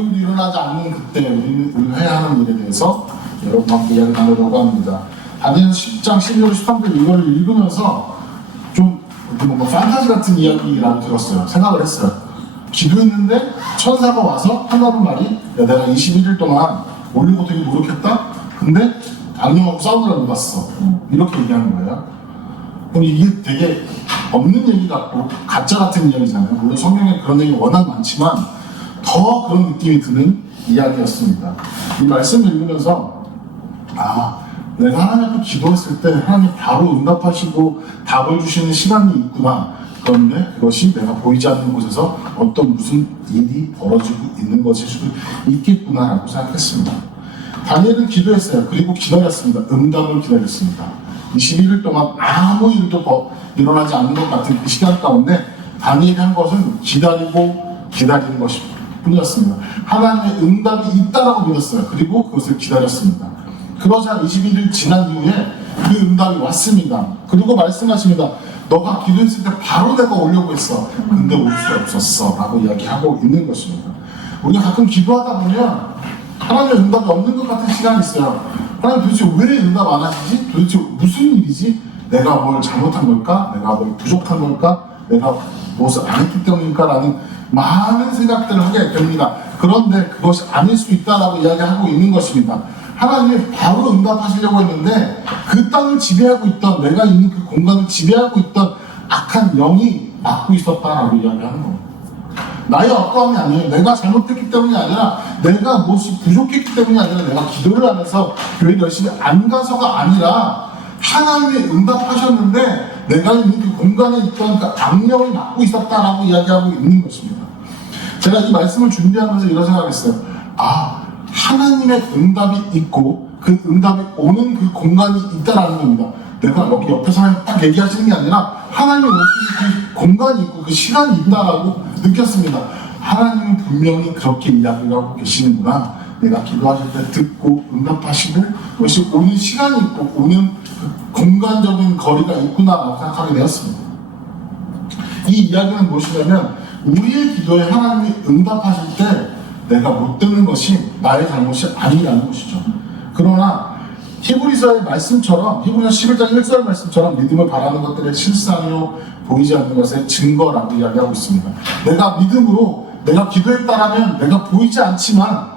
기도일도 일어나지 않는 그때 우리가 해야 하는 일에 대해서 여러분과 함께 이야기 나누려고 합니다. 다니엘 10장 12절 13절 이걸 읽으면서 좀 뭔가 판타지 같은 이야기라고 들었어요. 생각을 했어요. 기도했는데 천사가 와서 한다는 말이 야, 내가 21일 동안 올리고 되게 노력했다? 근데 악령하고 싸우느라고 못 왔어. 이렇게 얘기하는 거예요. 그럼 이게 되게 없는 얘기 같고 가짜 같은 이야기잖아요. 물론 성경에 그런 얘기 워낙 많지만 더 그런 느낌이 드는 이야기였습니다. 이 말씀을 읽으면서 내가 하나님 앞에 기도했을 때 하나님 바로 응답하시고 답을 주시는 시간이 있구나. 그런데 그것이 내가 보이지 않는 곳에서 어떤 무슨 일이 벌어지고 있는 것일 수도 있겠구나라고 생각했습니다. 다니엘은 기도했어요. 그리고 기다렸습니다. 응답을 기다렸습니다. 21일 동안 아무 일도 일어나지 않는 것 같은 그 시간 가운데 다니엘이 한 것은 기다리고 기다리는 것이 뿐이었습니다. 하나님의 응답이 있다라고 믿었어요. 그리고 그것을 기다렸습니다. 그러자 21일 지난 이후에 그 응답이 왔습니다. 그리고 말씀하십니다. 너가 기도했을 때 바로 내가 오려고 했어. 근데 올 수 없었어. 라고 이야기하고 있는 것입니다. 우리가 가끔 기도하다 보면 하나님의 응답이 없는 것 같은 시간이 있어요. 하나님 도대체 왜 응답 안 하시지? 도대체 무슨 일이지? 내가 뭘 잘못한 걸까? 내가 뭘 부족한 걸까? 내가 무엇을 안 했기 때문일까? 라는 많은 생각들을 하게 됩니다. 그런데 그것이 아닐 수 있다라고 이야기하고 있는 것입니다. 하나님이 바로 응답하시려고 했는데 그 땅을 지배하고 있던 내가 있는 그 공간을 지배하고 있던 악한 영이 막고 있었다라고 이야기하는 겁니다. 나의 어떠함이 아니에요. 내가 잘못했기 때문이 아니라 내가 무엇이 부족했기 때문이 아니라 내가 기도를 안 해서 교회 열심히 안 가서가 아니라 하나님이 응답하셨는데 내가 있는 그 공간에 있던 그 악령이 막고 있었다라고 이야기하고 있는 것입니다. 제가 이 말씀을 준비하면서 이런 생각을 했어요. 하나님의 응답이 있고 그 응답이 오는 그 공간이 있다라는 겁니다. 내가 여기 옆에서 딱 얘기하시는 게 아니라 하나님의 그 공간이 있고 그 시간이 있다라고 느꼈습니다. 하나님은 분명히 그렇게 이야기를 하고 계시는구나. 내가 기도하실 때 듣고 응답하시고 그것이 오는 시간이 있고 오는 공간적인 거리가 있구나라고 생각하게 되었습니다. 이 이야기는 무엇이냐면 우리의 기도에 하나님이 응답하실 때 내가 못 듣는 것이 나의 잘못이 아니라는 것이죠. 그러나 히브리서의 말씀처럼 히브리서 11장 1절 말씀처럼 믿음을 바라는 것들의 실상이요 보이지 않는 것의 증거라고 이야기하고 있습니다. 내가 믿음으로 내가 기도했다라면 내가 보이지 않지만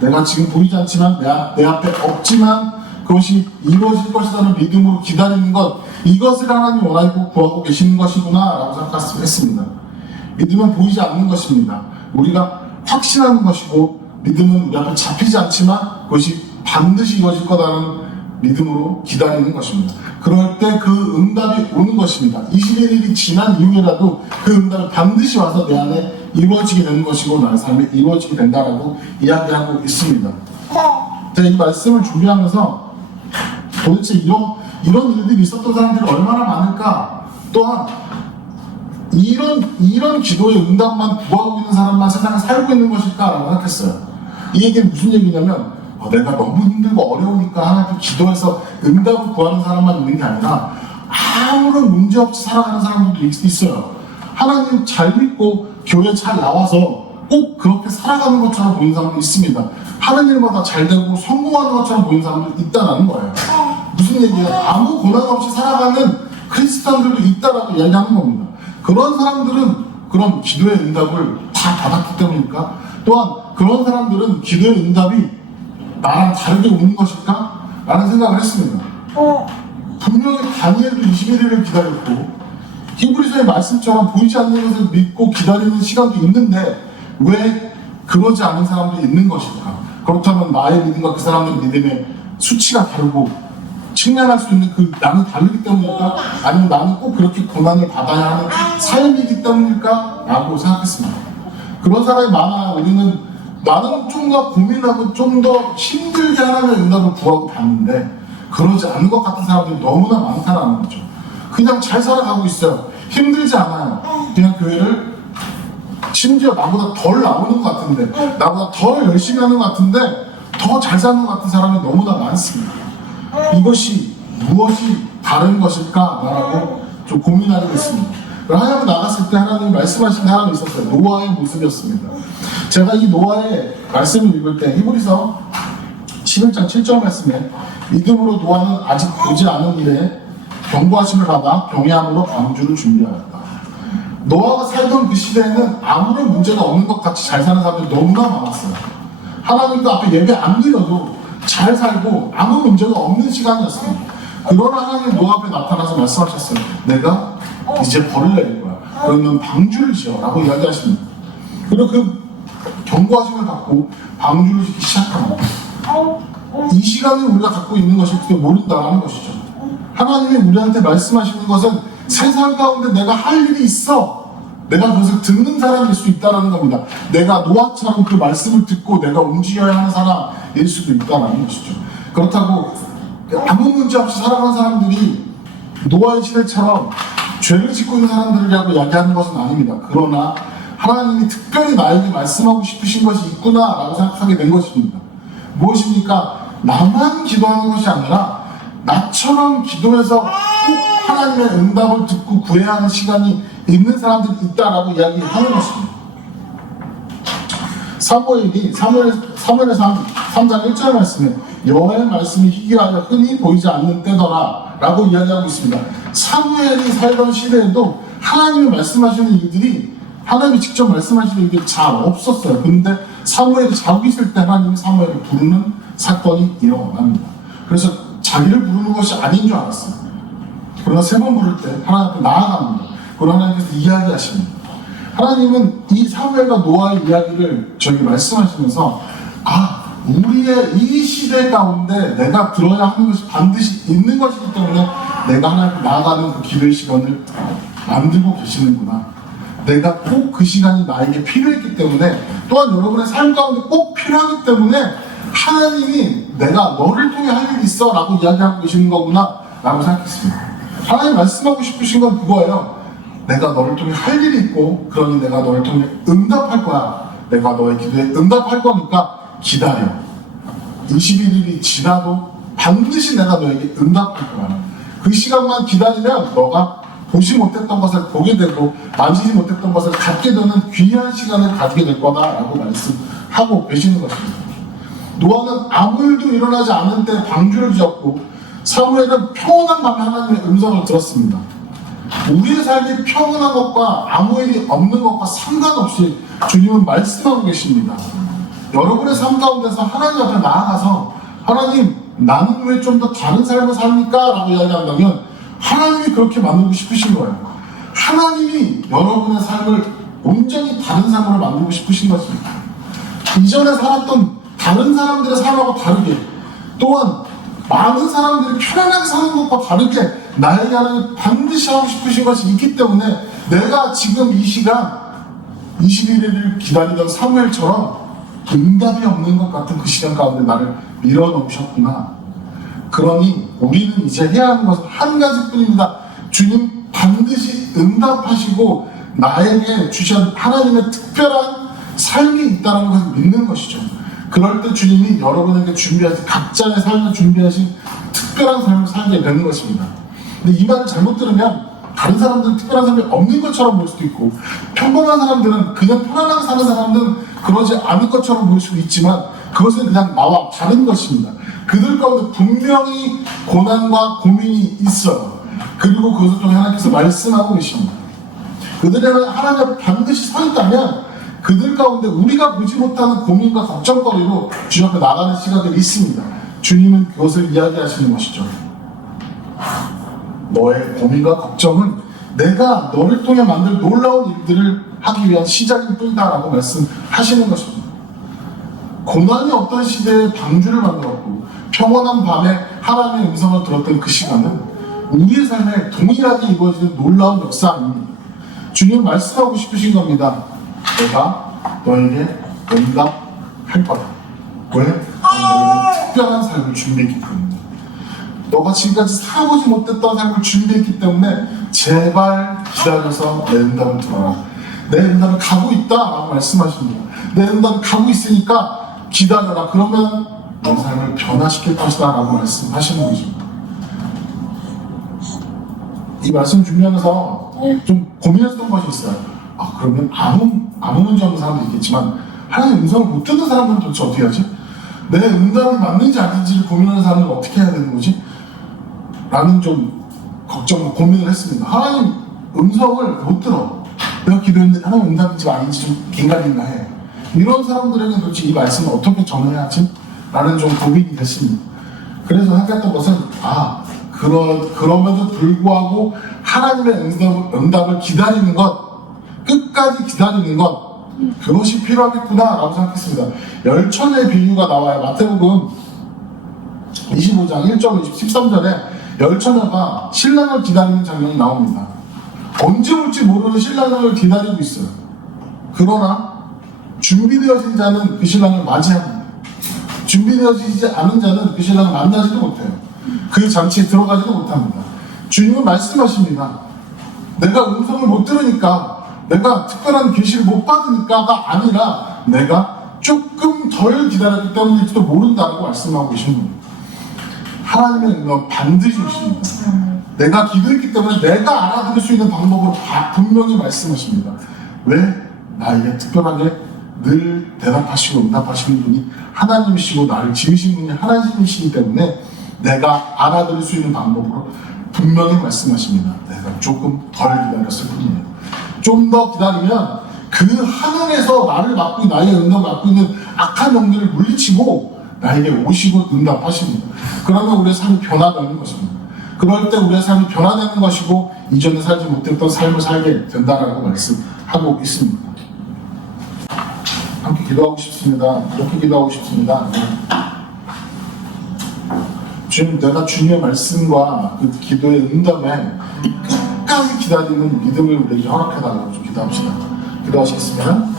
내가 지금 보이지 않지만 내 앞에 없지만 그것이 이루어질 것이라는 믿음으로 기다리는 것 이것을 하나님 원하고 구하고 계시는 것이구나 라고 생각했습니다. 믿음은 보이지 않는 것입니다. 우리가 확신하는 것이고 믿음은 우리 앞에 잡히지 않지만 그것이 반드시 이루어질 거라는 믿음으로 기다리는 것입니다. 그럴 때 그 응답이 오는 것입니다. 21일이 지난 이후에라도 그 응답이 반드시 와서 내 안에 이루어지게 되는 것이고 나의 삶에 이루어지게 된다라고 이야기하고 있습니다. 제가 이 말씀을 준비하면서 도대체 이런 일들이 있었던 사람들이 얼마나 많을까 또한 이런 기도의 응답만 구하고 있는 사람만 세상에 살고 있는 것일까라고 생각했어요. 이 얘기는 무슨 얘기냐면 내가 너무 힘들고 어려우니까 하나님께 기도해서 응답을 구하는 사람만 있는 게 아니라 아무런 문제 없이 살아가는 사람들도 있어요. 하나님 잘 믿고 교회 잘 나와서 꼭 그렇게 살아가는 것처럼 보이는 사람도 있습니다. 하는 일마다 잘 되고 성공하는 것처럼 보이는 사람도 있다는 거예요. 무슨 얘기예요? 아무 고난 없이 살아가는 크리스찬들도 있다라고 이야기하는 겁니다. 그런 사람들은 그런 기도의 응답을 다 받았기 때문일까? 또한 그런 사람들은 기도의 응답이 나랑 다르게 오는 것일까? 라는 생각을 했습니다. 분명히 다니엘도 21일을 기다렸고 히브리서의 말씀처럼 보이지 않는 것을 믿고 기다리는 시간도 있는데 왜 그러지 않은 사람도 있는 것일까? 그렇다면 나의 믿음과 그 사람의 믿음의 수치가 다르고 측량할 수 있는 그 나는 다르기 때문일까? 아니면 나는 꼭 그렇게 고난을 받아야 하는 삶이기 때문일까? 라고 생각했습니다. 그런 사람이 많아요. 나는 좀 더 고민하고 좀 더 힘들게 하나님의 응답을 구하고 봤는데 그러지 않은 것 같은 사람들이 너무나 많다는 거죠. 그냥 잘 살아가고 있어요. 힘들지 않아요. 그냥 교회를 심지어 나보다 덜 나오는 것 같은데 나보다 더 열심히 하는 것 같은데 더 잘 사는 것 같은 사람이 너무나 많습니다. 이것이 무엇이 다른 것일까? 라고 좀 고민하게 됐습니다. 하나님 나갔을 때 하나님이 말씀하신 하나님이 있었어요. 노아의 모습이었습니다. 제가 이 노아의 말씀을 읽을 때 히브리서 11장 7절 말씀에 믿음으로 노아는 아직 보지 않은 일에 경고하심을 받아 경외함으로 방주를 준비하였다. 노아가 살던 그 시대에는 아무런 문제가 없는 것 같이 잘 사는 사람들이 너무나 많았어요. 하나님도 앞에 예배 안 드려도 잘 살고 아무 문제가 없는 시간이었어요. 그러나 하나님 노아 앞에 나타나서 말씀하셨어요. 내가 이제 벌을 내릴 거야. 그러면 방주를 지어 라고 이야기하십니다. 그리고 그 경고하심을 받고 방주를 짓기 시작합니다. 이 시간을 우리가 갖고 있는 것이 그게 모른다는 것이죠. 하나님이 우리한테 말씀하시는 것은 세상 가운데 내가 할 일이 있어. 내가 그것을 듣는 사람일 수 있다는 겁니다. 내가 노아처럼 그 말씀을 듣고 내가 움직여야 하는 사람일 수도 있다는 것이죠. 그렇다고 아무 문제 없이 살아가는 사람들이 노아의 시대처럼 죄를 짓고 있는 사람들이라고 이야기하는 것은 아닙니다. 그러나 하나님이 특별히 나에게 말씀하고 싶으신 것이 있구나라고 생각하게 된 것입니다. 무엇입니까? 나만 기도하는 것이 아니라 나처럼 기도해서 꼭 하나님의 응답을 듣고 구해야 하는 시간이 있는 사람들이 있다라고 이야기하는 것입니다. 사무엘의 3장 1절 말씀에 여호와의 말씀이 희귀하여 흔히 보이지 않는 때더라 라고 이야기하고 있습니다. 사무엘이 살던 시대에도 하나님이 말씀하시는 일들이 하나님이 직접 말씀하시는 일들이 잘 없었어요. 근데 사무엘이 자고 있을 때 하나님이 사무엘을 부르는 사건이 일어납니다. 그래서 자기를 부르는 것이 아닌 줄 알았어요. 그러나 세 번 부를 때 하나님 앞에 나아갑니다. 그러나 하나님께서 이야기하십니다. 하나님은 이 사무엘과 노아의 이야기를 저에게 말씀하시면서 우리의 이 시대 가운데 내가 들어야 하는 것이 반드시 있는 것이기 때문에 내가 하나님께 나아가는 그 기도의 시간을 만들고 계시는구나. 내가 꼭 그 시간이 나에게 필요했기 때문에 또한 여러분의 삶 가운데 꼭 필요하기 때문에 하나님이 내가 너를 통해 할 일이 있어 라고 이야기하고 계시는 거구나 라고 생각했습니다. 하나님 말씀하고 싶으신 건 그거예요. 내가 너를 통해 할 일이 있고 그러니 내가 너를 통해 응답할 거야. 내가 너의 기도에 응답할 거니까 기다려. 21일이 지나도 반드시 내가 너에게 응답할 거야. 그 시간만 기다리면 너가 보지 못했던 것을 보게 되고 만지지 못했던 것을 갖게 되는 귀한 시간을 가지게 될 거다라고 말씀하고 계시는 것입니다. 노아는 아무 일도 일어나지 않은 때 방주를 지었고 사무엘은 평온한 밤에 하나님의 음성을 들었습니다. 우리의 삶이 평온한 것과 아무 일이 없는 것과 상관없이 주님은 말씀하고 계십니다. 여러분의 삶 가운데서 하나님 앞에 나아가서 하나님 나는 왜 좀 더 다른 삶을 삽니까? 라고 이야기한다면 하나님이 그렇게 만들고 싶으신 거예요. 하나님이 여러분의 삶을 온전히 다른 삶으로 만들고 싶으신 것입니다. 이전에 살았던 다른 사람들의 삶하고 다르게 또한 많은 사람들이 편안하게 사는 것과 다르게 나에게 하나님 반드시 하고 싶으신 것이 있기 때문에 내가 지금 이 시간 21일을 기다리던 사무엘처럼 응답이 없는 것 같은 그 시간 가운데 나를 밀어넣으셨구나. 그러니 우리는 이제 해야 하는 것은 한 가지뿐입니다. 주님 반드시 응답하시고 나에게 주신 하나님의 특별한 삶이 있다는 것을 믿는 것이죠. 그럴 때 주님이 여러분에게 준비하신 각자의 삶을 준비하신 특별한 삶을 살게 되는 것입니다. 근데 이 말을 잘못 들으면 다른 사람들은 특별한 삶이 없는 것처럼 보일 수도 있고 평범한 사람들은 그냥 편안하게 사는 사람들은 그러지 않을 것처럼 보일 수도 있지만 그것은 그냥 나와 다른 것입니다. 그들 가운데 분명히 고난과 고민이 있어요. 그리고 그것을 통해 하나님께서 말씀하고 계십니다. 그들이 하나님 앞에 반드시 서 있다면 그들 가운데 우리가 보지 못하는 고민과 걱정거리로 주님 앞에 나가는 시간들이 있습니다. 주님은 그것을 이야기하시는 것이죠. 너의 고민과 걱정은 내가 너를 통해 만들 놀라운 일들을 하기 위한 시작일 뿐이다라고 말씀하시는 것입니다. 고난이 없던 시대에 방주를 만들었고 평온한 밤에 하나님의 음성을 들었던 그 시간은 우리의 삶에 동일하게 이루어지는 놀라운 역사입니다. 주님 말씀하고 싶으신 겁니다. 내가 너에게 응답할 거야. 왜? 너에게 특별한 삶을 준비했기 때문에. 너가 지금까지 살아보지 못했던 삶을 준비했기 때문에 제발 기다려서 내 응답을 들어라. 내 응답을 가고 있다 라고 말씀하십니다. 내 응답을 가고 있으니까 기다려라. 그러면 내 삶을 변화시킬 것이다 라고 말씀하시는 거죠. 이 말씀 준비하면서 좀 고민했던 것이 있어요. 그러면 아무 문제 없는 사람도 있겠지만 하나님 음성을 못 듣는 사람들은 도대체 어떻게 하지? 내 응답이 맞는지 아닌지를 고민하는 사람은 어떻게 해야 되는 거지? 라는 좀 걱정, 고민을 했습니다. 하나님 음성을 못 들어. 내가 기도했는데 하나님 응답인지 아닌지 좀 긴가민가 해. 이런 사람들에게는 도대체 이 말씀을 어떻게 전해야 하지? 라는 좀 고민이 됐습니다. 그래서 생각했던 것은 그럼에도 불구하고 하나님의 응답을 기다리는 것, 끝까지 기다리는 것, 그것이 필요하겠구나 라고 생각했습니다. 열천의 비유가 나와요. 마태복음 25장 1절 13절에 열처녀가 신랑을 기다리는 장면이 나옵니다. 언제 올지 모르는 신랑을 기다리고 있어요. 그러나 준비되어진 자는 그 신랑을 맞이합니다. 준비되어지지 않은 자는 그 신랑을 만나지도 못해요. 그 잔치에 들어가지도 못합니다. 주님은 말씀하십니다. 내가 음성을 못 들으니까, 내가 특별한 계시를 못 받으니까가 아니라 내가 조금 덜 기다렸기 때문일지도 모른다고 말씀하고 계신 겁니다. 하나님의 응답은 반드시 오십니다. 내가 기도했기 때문에 내가 알아들을 수 있는 방법으로 분명히 말씀하십니다. 왜? 나에게 특별하게 늘 대답하시고 응답하시는 분이 하나님이시고 나를 지으신 분이 하나님이시기 때문에 내가 알아들을 수 있는 방법으로 분명히 말씀하십니다. 내가 조금 덜 기다렸을 뿐이에요. 좀 더 기다리면 그 하늘에서 나를 맡고 나의 응답을 맡고 있는 악한 영들을 물리치고 나에게 오시고 응답하십니다. 그러면 우리의 삶이 변화되는 것입니다. 그럴 때 우리의 삶이 변화되는 것이고 이전에 살지 못했던 삶을 살게 된다라고 말씀하고 있습니다. 함께 기도하고 싶습니다. 이렇게 기도하고 싶습니다. 주님, 내가 주님의 말씀과 그 기도의 응답에 끝까지 기다리는 믿음을 우리에게 허락해달라고 좀 기도합시다. 기도하시겠습니다.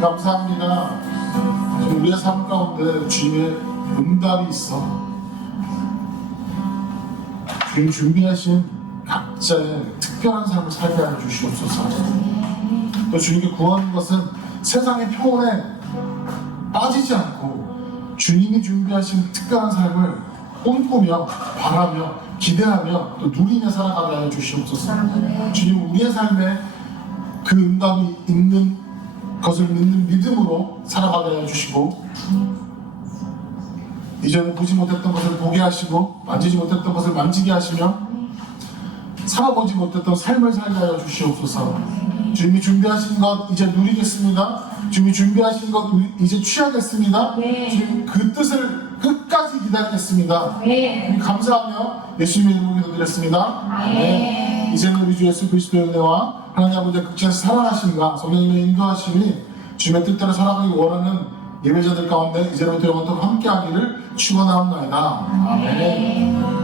주님 감사합니다. 지금 우리의 삶 가운데 주님의 응답이 있어. 주님 준비하신 각자의 특별한 삶을 살게 하여 주시옵소서. 또 주님께 구하는 것은 세상의 평온에 빠지지 않고 주님이 준비하신 특별한 삶을 꿈꾸며 바라며 기대하며 또 누리며 살아가게 하여 주시옵소서. 주님 우리의 삶에 그 응답이 있는 것을 믿는 믿음으로 살아가게 하여 주시고, 이전에 보지 못했던 것을 보게 하시고 만지지 못했던 것을 만지게 하시며 살아보지 못했던 삶을 살게 하여 주시옵소서. 주님이 준비하신 것 이제 누리겠습니다. 주님이 준비하신 것 이제 취하겠습니다. 주님 그 뜻을 끝까지 기다리겠습니다. 감사하며 예수님의 이름으로 기도드렸습니다. 이제는 우리 주 예수 그리스도의 은혜와 하나님 아버지의 극진하신 사랑하심과 성령님의 인도하심이 주님의 뜻대로 살아가기 원하는 예배자들 가운데 이제부터 영원토록 함께하기를 축원하옵나이다. 아멘.